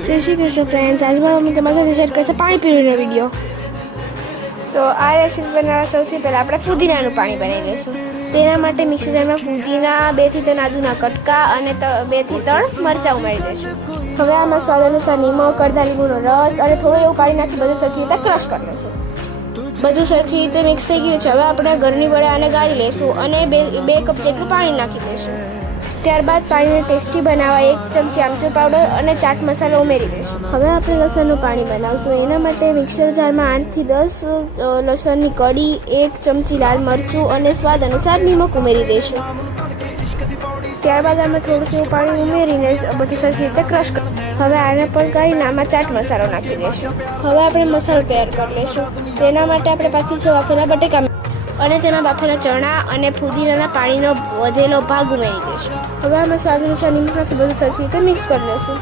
જય શ્રી કૃષ્ણ ફ્રેન્ડ્સ, આજે મારા મમ્મી તમારી સાથે શેર કરશે પાણીપુરીનો વિડીયો. તો આ રેસીપી બનાવવા સૌથી પહેલાં આપણે પુદીનાનું પાણી બનાવી લઈશું. તેના માટે મિક્સર જારમાં પુદીના, 2 થી 3 આદુના કટકા અને 2 થી 3 મરચાં ઉમેરી દઈશું. હવે આમાં સ્વાદ અનુસાર નિમક, અડધા લીંબુનો રસ અને થોડું એવું પાણી નાખી બધું સરખી રીતે ક્રશ કરી લઈશું. બધું સરખી રીતે મિક્સ થઈ ગયું છે. હવે આપણે ઘરની વડે આને ગાળી લઈશું અને 2 કપ જેટલું પાણી નાખી દઈશું. ત્યારબાદ પાણીને ટેસ્ટી બનાવવા 1 ચમચી આમચૂર પાવડર અને ચાટ મસાલો ઉમેરી દઈશું. હવે આપણે લસણનું પાણી બનાવશું. એના માટે મિક્સર જારમાં 8 થી 10 લસણની કળી, 1 ચમચી લાલ મરચું અને સ્વાદ અનુસાર નિમક ઉમેરી દઈશું. ત્યારબાદ અમે થોડું એવું પાણી ઉમેરીને બધું સરખી રીતે ક્રશ કરીશું. હવે આને પણ કરીને આમાં ચાટ મસાલો નાખી દઈશું. હવે આપણે મસાલો તૈયાર કરી લઈશું. તેના માટે આપણે પાછી છે બાફેલા બટેકા અને તેમાં બાફેલા ચણા અને પુદીનાના પાણીનો વધેલો ભાગ ઉમેરી દઈશું. હવે આમાં સ્વાદ અનુસાર નિમક નાખી બધું સરખી રીતે મિક્સ કરી લઈશું.